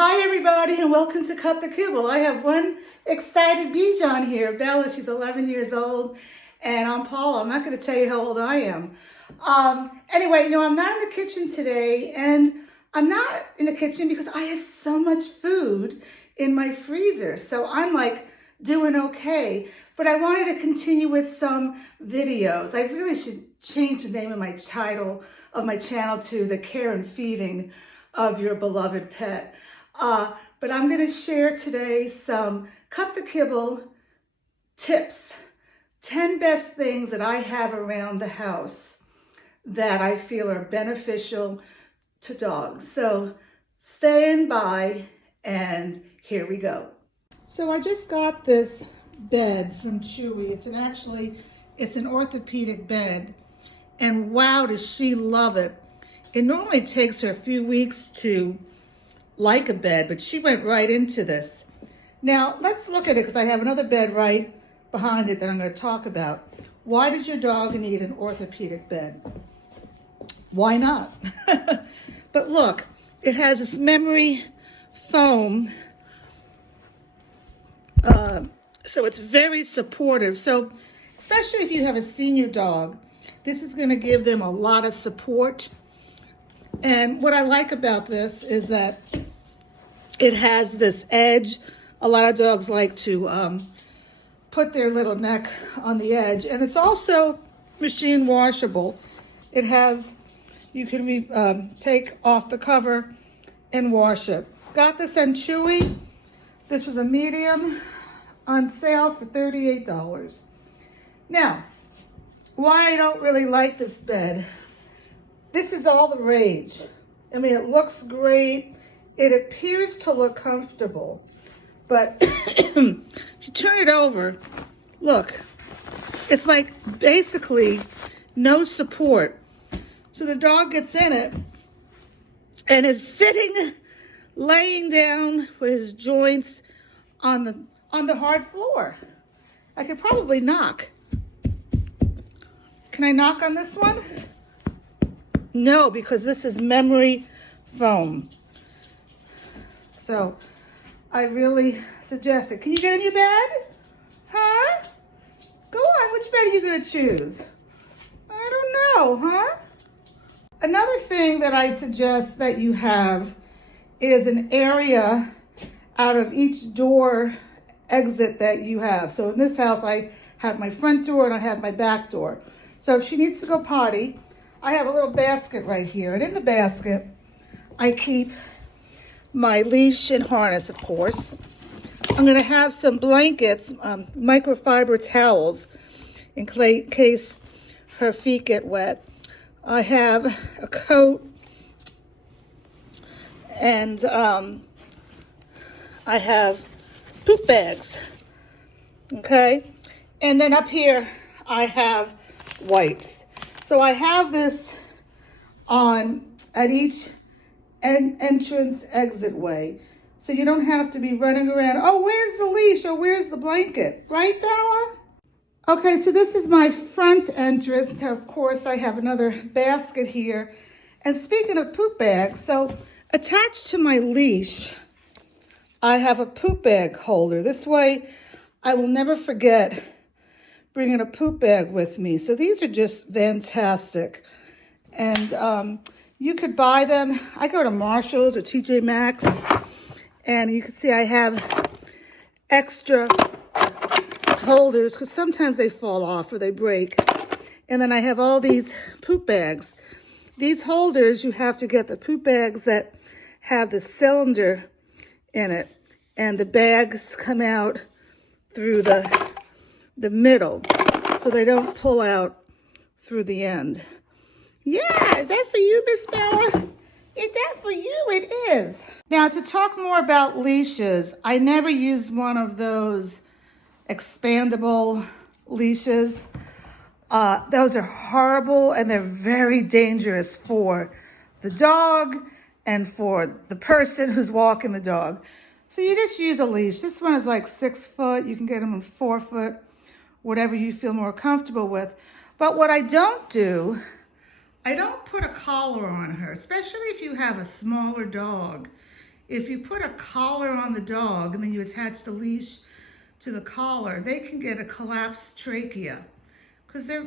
Hi everybody and welcome to Cut the Kibble. I have one excited Bichon here, Bella. She's 11 years old and I'm Paula. I'm not going to tell you how old I am. Anyway, no, I'm not in the kitchen today, and I'm not in the kitchen because I have so much food in my freezer. So I'm like doing okay, but I wanted to continue with some videos. I really should change the name of my title of my channel to The Care and Feeding of Your Beloved Pet. But I'm going to share today some Cut the Kibble tips, 10 best things that I have around the house that I feel are beneficial to dogs. So stand by and here we go. So I just got this bed from Chewy. It's an orthopedic bed, and wow, does she love it. It normally takes her a few weeks to like a bed, but she went right into this. Now, let's look at it because I have another bed right behind it that I'm going to talk about. Why does your dog need an orthopedic bed? Why not? But look, it has this memory foam, so it's very supportive. So especially if you have a senior dog, this is going to give them a lot of support. And what I like about this is that it has this edge. A lot of dogs like to put their little neck on the edge, and it's also machine washable. It has, you can take off the cover and wash it. Got this on Chewy. This was a medium on sale for $38. Now, why I don't really like this bed. This is all the rage. I mean, it looks great. It appears to look comfortable, but if you turn it over, look, it's like basically no support. So the dog gets in it and is sitting, laying down with his joints on the hard floor. I could probably knock. Can I knock on this one? No, because this is memory foam. So I really suggest it. Can you get in your bed? Huh? Go on, which bed are you gonna choose? I don't know, huh? Another thing that I suggest that you have is an area out of each door exit that you have. So in this house, I have my front door and I have my back door. So if she needs to go potty, I have a little basket right here. And in the basket, I keep my leash and harness, of course. I'm gonna have some blankets, microfiber towels, in case her feet get wet. I have a coat, and I have poop bags, okay? And then up here, I have wipes. So I have this on at each entrance exit way, so you don't have to be running around, oh, where's the leash, or where's the blanket, right, Bella? Okay, so this is my front entrance. Of course, I have another basket here. And speaking of poop bags, so attached to my leash, I have a poop bag holder. This way, I will never forget bringing a poop bag with me. So these are just fantastic. And you could buy them. I go to Marshall's or TJ Maxx, and you can see I have extra holders because sometimes they fall off or they break. And then I have all these poop bags. These holders, you have to get the poop bags that have the cylinder in it, and the bags come out through the middle, so they don't pull out through the end. Yeah, is that for you, Miss Bella? Is that for you? It is. Now, to talk more about leashes, I never use one of those expandable leashes. Those are horrible, and they're very dangerous for the dog and for the person who's walking the dog. So you just use a leash. This one is like 6 foot. You can get them in 4 foot, whatever you feel more comfortable with. But what I don't do, I don't put a collar on her, especially if you have a smaller dog. if you put a collar on the dog and then you attach the leash to the collar, they can get a collapsed trachea because they're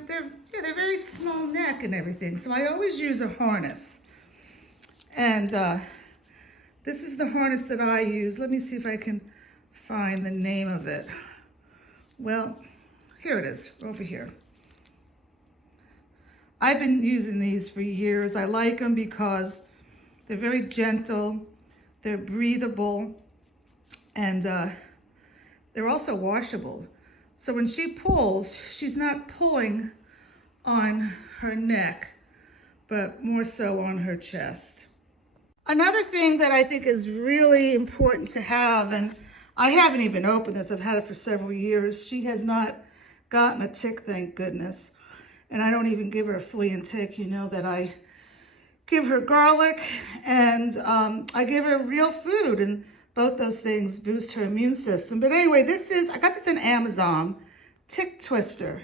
very small neck and everything. So I always use a harness. And this is the harness that I use. Let me see if I can find the name of it. Well, here it is, over here. I've been using these for years. I like them because they're very gentle, they're breathable, and they're also washable. So when she pulls, she's not pulling on her neck, but more so on her chest. Another thing that I think is really important to have, and I haven't even opened this, I've had it for several years. She has not gotten a tick, thank goodness. And I don't even give her a flea and tick. You know that I give her garlic and I give her real food, and both those things boost her immune system. But anyway, I got this on Amazon, Tick Twister.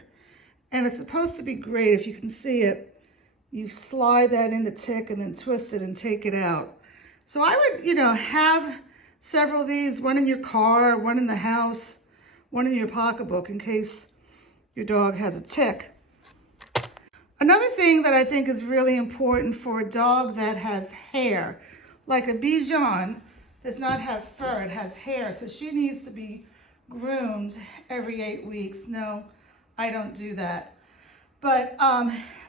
And it's supposed to be great. If you can see it, you slide that in the tick and then twist it and take it out. So I would, have several of these, one in your car, one in the house, one in your pocketbook in case your dog has a tick. Another thing that I think is really important for a dog that has hair, like a Bichon does not have fur, it has hair, so she needs to be groomed every 8 weeks. No, I don't do that. But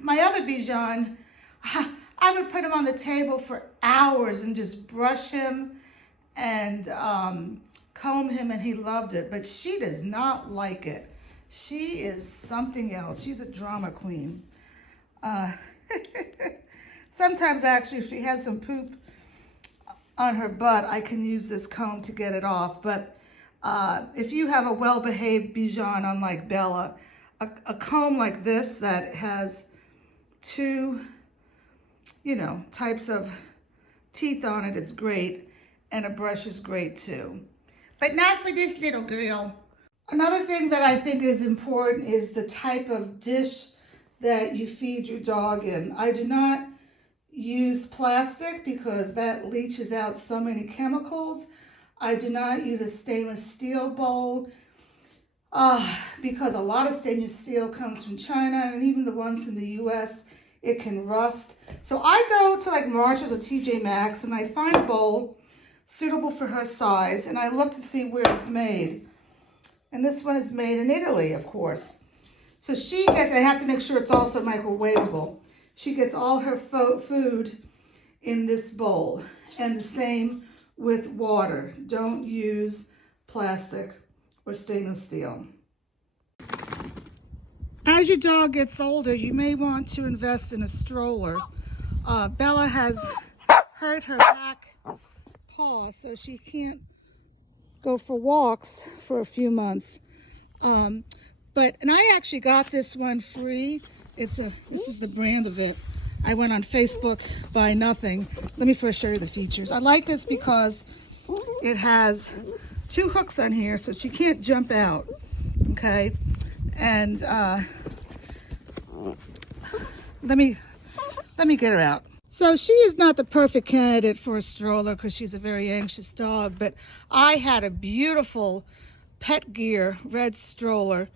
my other Bichon, I would put him on the table for hours and just brush him and comb him, and he loved it. But she does not like it. She is something else. She's a drama queen. Sometimes actually if she has some poop on her butt, I can use this comb to get it off. But if you have a well-behaved Bichon, unlike Bella, a comb like this that has two, types of teeth on it is great, and a brush is great too. But not for this little girl. Another thing that I think is important is the type of dish that you feed your dog in. I do not use plastic because that leaches out so many chemicals. I do not use a stainless steel bowl because a lot of stainless steel comes from China, and even the ones in the US, it can rust. So I go to like Marshalls or TJ Maxx and I find a bowl suitable for her size, and I look to see where it's made. And this one is made in Italy, of course. So she gets, I have to make sure it's also microwavable. She gets all her food in this bowl. And the same with water. Don't use plastic or stainless steel. As your dog gets older, you may want to invest in a stroller. Bella has hurt her back paw, so she can't go for walks for a few months. And I actually got this one free. This is the brand of it. I went on Facebook, buy nothing. Let me first show you the features. I like this because it has 2 hooks on here, so she can't jump out, okay? And let me get her out. So she is not the perfect candidate for a stroller because she's a very anxious dog, but I had a beautiful Pet Gear red stroller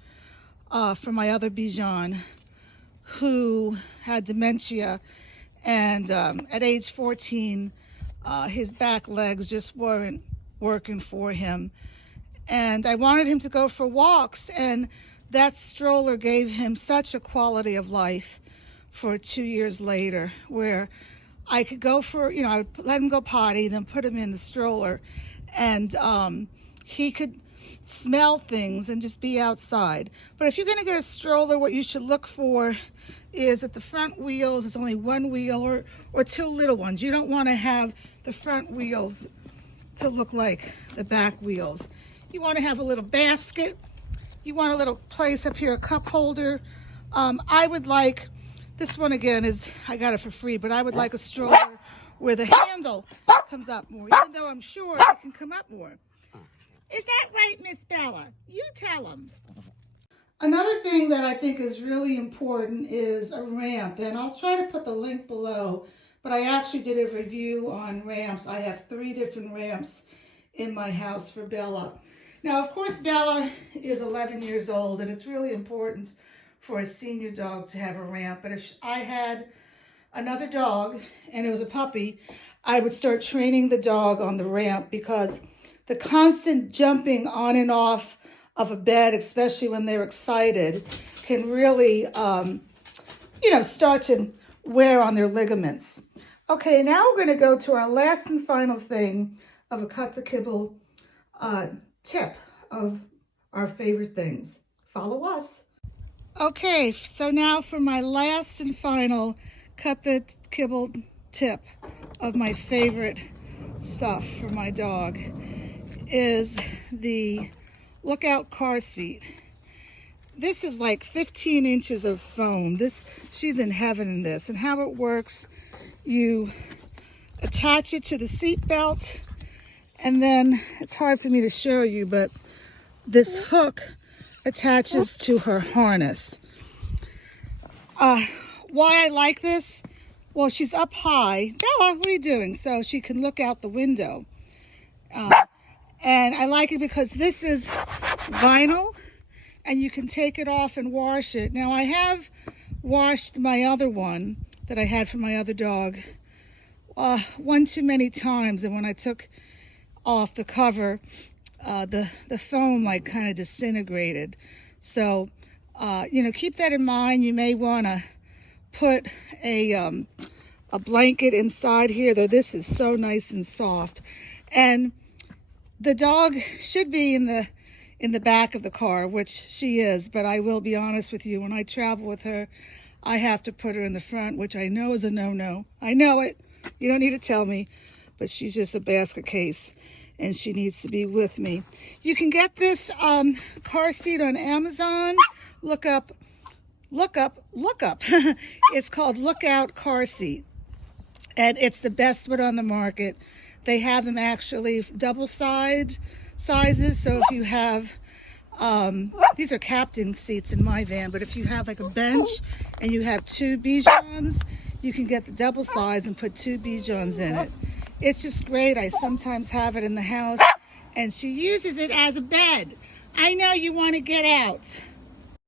for my other Bichon who had dementia, and at age 14 his back legs just weren't working for him, and I wanted him to go for walks, and that stroller gave him such a quality of life for 2 years later, where I could go for, I would let him go potty, then put him in the stroller, and he could smell things and just be outside. But if you're going to get a stroller, what you should look for is at the front wheels, there's only 1 wheel or 2 little ones. You don't want to have the front wheels to look like the back wheels. You want to have a little basket. You want a little place up here, a cup holder. I would like, this one again I got it for free, but I would like a stroller where the handle comes up more, even though I'm sure it can come up more. Is that right, Miss Bella? You tell them. Another thing that I think is really important is a ramp, and I'll try to put the link below but I actually did a review on ramps. I have 3 different ramps in my house for Bella. Now, of course, Bella is 11 years old, and it's really important for a senior dog to have a ramp. But if I had another dog and it was a puppy, I would start training the dog on the ramp, because the constant jumping on and off of a bed, especially when they're excited, can really, start to wear on their ligaments. Okay, now we're going to go to our last and final thing of a Cut the Kibble tip of our favorite things. Follow us. Okay, so now for my last and final Cut the Kibble tip of my favorite stuff for my dog is the Lookout car seat. This is like 15 inches of foam. She's in heaven in this. And how it works, you attach it to the seat belt, and then it's hard for me to show you, but this hook attaches to her harness. Why I like this? Well, she's up high. Bella, what are you doing? So she can look out the window. And I like it because this is vinyl, and you can take it off and wash it. Now, I have washed my other one that I had for my other dog one too many times, and when I took off the cover, the foam like kind of disintegrated. So, keep that in mind. You may want to put a blanket inside here, though this is so nice and soft. And the dog should be in the back of the car, which she is, but I will be honest with you, when I travel with her, I have to put her in the front, which I know is a no-no. I know it. You don't need to tell me, but she's just a basket case, and she needs to be with me. You can get this car seat on Amazon. Look up. It's called Lookout car seat, and it's the best one on the market. They have them actually double sizes, so if you have, these are captain seats in my van, but if you have like a bench and you have 2 Bijons, you can get the double size and put 2 Bijons in it. It's just great. I sometimes have it in the house, and she uses it as a bed. I know you want to get out.